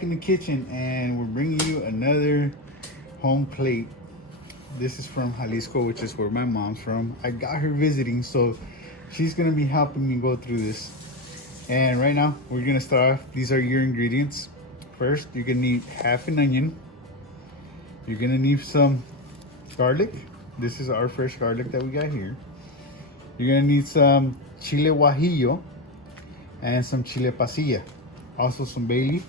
back in the kitchen and we're bringing you another home plate. This is from Jalisco, which is where my mom's from. I got her visiting, so she's gonna be helping me go through this. And right now, we're gonna start off. These are your ingredients. First, you're gonna need half an onion. You're gonna need some garlic. This is our fresh garlic that we got here. You're gonna need some chile guajillo and some chile passilla. Also some bay leaf.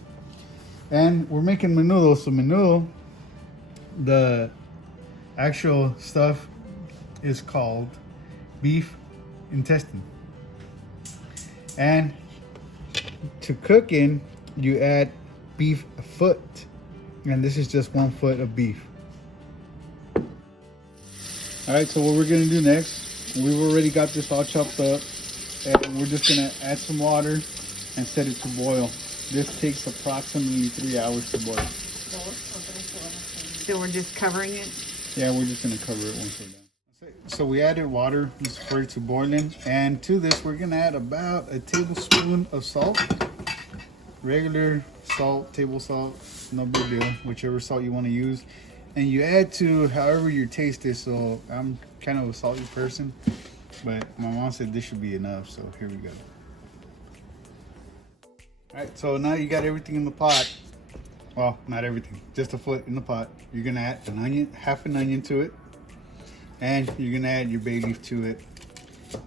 And we're making menudo. So menudo, the actual stuff is called beef intestine. And to cook in, you add beef foot. And this is just 1 foot of beef. All right, so what we're gonna do next, we've already got this all chopped up, and we're just gonna add some water and set it to boil. This takes approximately 3 hours to boil. So we're just covering it? Yeah, we're just gonna cover it once we're done. So we added water for it to boil in, and to this we're gonna add about a tablespoon of salt. Regular salt, table salt, no big deal, whichever salt you want to use. And you add to however your taste is. So I'm kind of a salty person, but my mom said this should be enough, so here we go. Alright, so now you got everything in the pot. Well, not everything, just a foot in the pot. You're gonna add an onion, half an onion to it, and you're gonna add your bay leaf to it,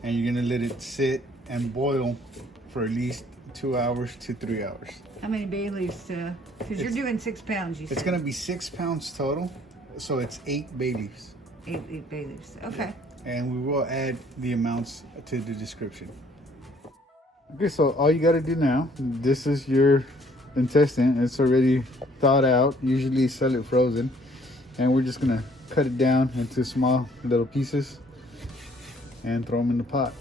and you're gonna let it sit and boil for at least 2 hours to 3 hours. How many bay leaves? Because you're doing 6 pounds, you said. It's gonna be 6 pounds total, so it's 8 bay leaves. Eight bay leaves. Okay. And we will add the amounts to the description. Okay, so all you gotta do now, this is your intestine. It's already thawed out. Usually sell it frozen. And we're just gonna cut it down into small little pieces and throw them in the pot.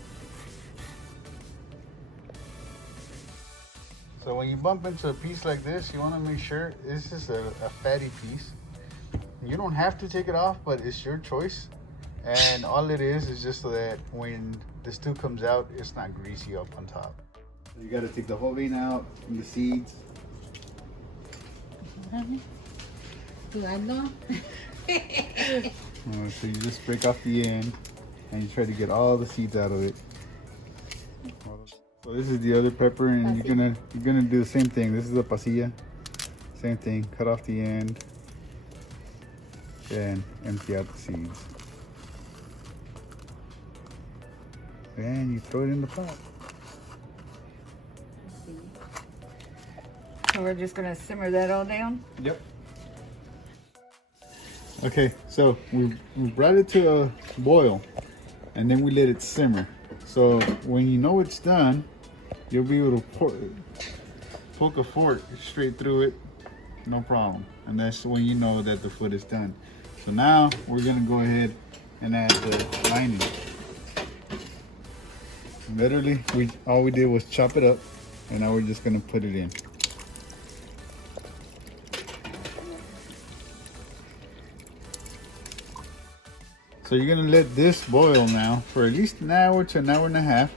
So when you bump into a piece like this, you want to make sure this is a fatty piece. You don't have to take it off, but it's your choice. And all it is just so that when the stew comes out, it's not greasy up on top. You got to take the whole vein out and the seeds. So you just break off the end and you try to get all the seeds out of it. So this is the other pepper, and you're gonna do the same thing. This is the passilla. Same thing. Cut off the end and empty out the seeds. And you throw it in the pot. So we're just gonna simmer that all down? Yep. Okay, so we brought it to a boil, and then we let it simmer. So when you know it's done, you'll be able to poke a fork straight through it, no problem. And that's when you know that the foot is done. So now we're gonna go ahead and add the lining. Literally, all we did was chop it up, and now we're just gonna put it in. So you're gonna let this boil now for at least an hour to an hour and a half.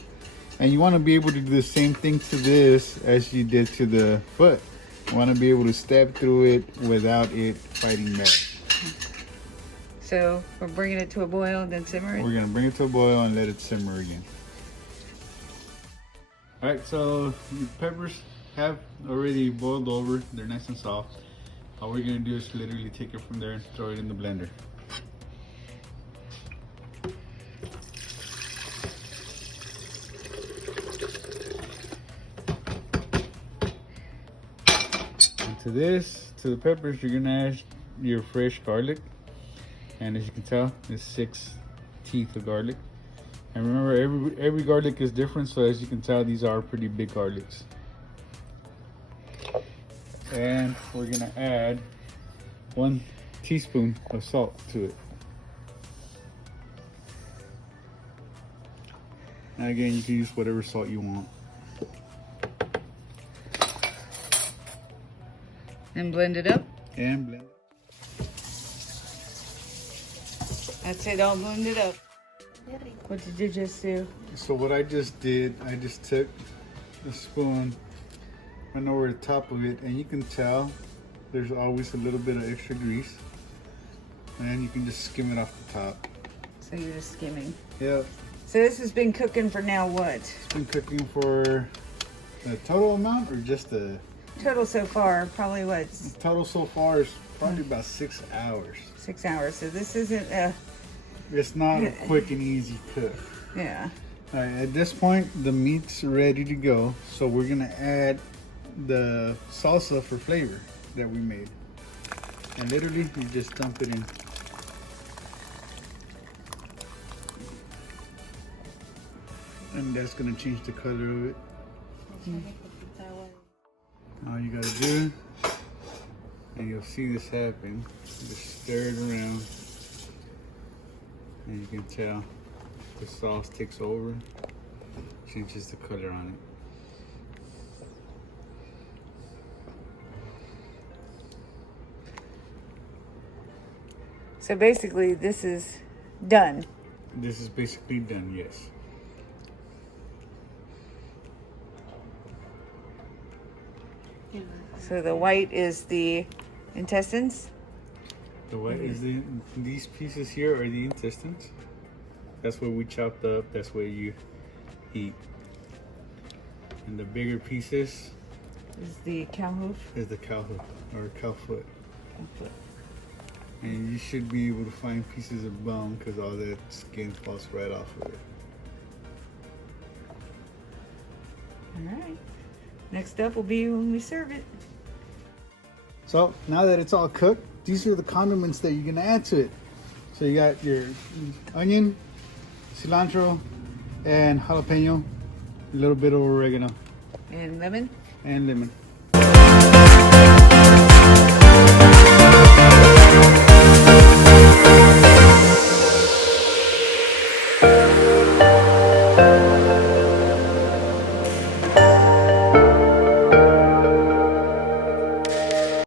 And you wanna be able to do the same thing to this as you did to the foot. You wanna be able to stab through it without it fighting back. So we're bringing it to a boil and then simmer it? We're gonna bring it to a boil and let it simmer again. All right, so the peppers have already boiled over. They're nice and soft. All we're gonna do is literally take it from there and throw it in the blender. To the peppers, you're gonna add your fresh garlic, and as you can tell, it's 6 teeth of garlic. And remember, every garlic is different, so as you can tell, these are pretty big garlics. And we're gonna add 1 teaspoon of salt to it. Now again, you can use whatever salt you want. And blend it up? And blend. That's it, all blended up. What did you just do? So what I just did, I just took a spoon run over the top of it, and you can tell there's always a little bit of extra grease. And then you can just skim it off the top. So you're just skimming. Yep. So this has been cooking for now what? It's been cooking for the total amount or just the... Total so far, probably what? Total so far is probably about 6 hours. 6 hours. So this isn't a... It's not a quick and easy cook. Yeah. All right, at this point, the meat's ready to go. So we're gonna add the salsa for flavor that we made. And literally, you just dump it in. And that's gonna change the color of it. All you gotta do, and you'll see this happen, just stir it around. And you can tell the sauce takes over, changes the color on it. So basically this is done. This is basically done, yes. So the white is the intestines? The white is these pieces here are the intestines. That's what we chopped up, that's what you eat. And the bigger pieces Is the cow hoof? is the cow hoof or cow foot. Cow foot. And you should be able to find pieces of bone because all that skin falls right off of it. All right. Next up will be when we serve it. So now that it's all cooked, these are the condiments that you're gonna add to it. So you got your onion, cilantro, and jalapeño, a little bit of oregano. And lemon? And lemon.